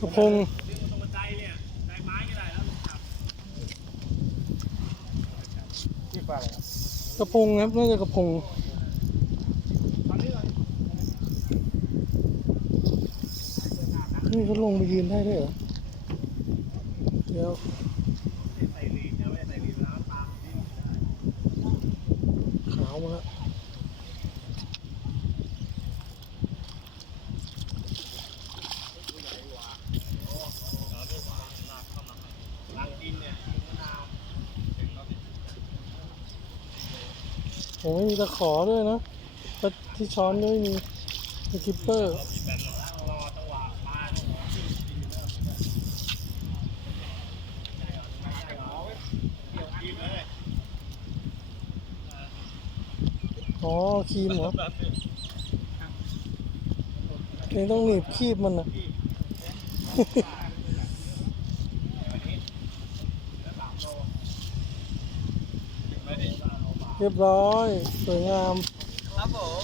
กระพงตรงบันไดเนี่ยไดไม้ก็ได้แล้วครับที่ปลาอะพงครับน่าจะกระพงนี่เขาลงไปยืนได้ด้วยเหรอเดี๋ยว ใส่ลีนเนี่ยไม่ได้ใส่ลีนแล้วตามที่ ขาวมาแล้ว ล้างดินเนี่ยมะนาว โอ้ยมีตะขอด้วยนะแต่ที่ช้อนด้วยมีสกิปเปอร์แบบนั่งรอจังหวะปลาเนี่ยเกี่ยวกินเลยอ๋อครีมเหรอนี่ต้องหนีบคีบมันนะ เรียบร้อย สวยงาม ครับผม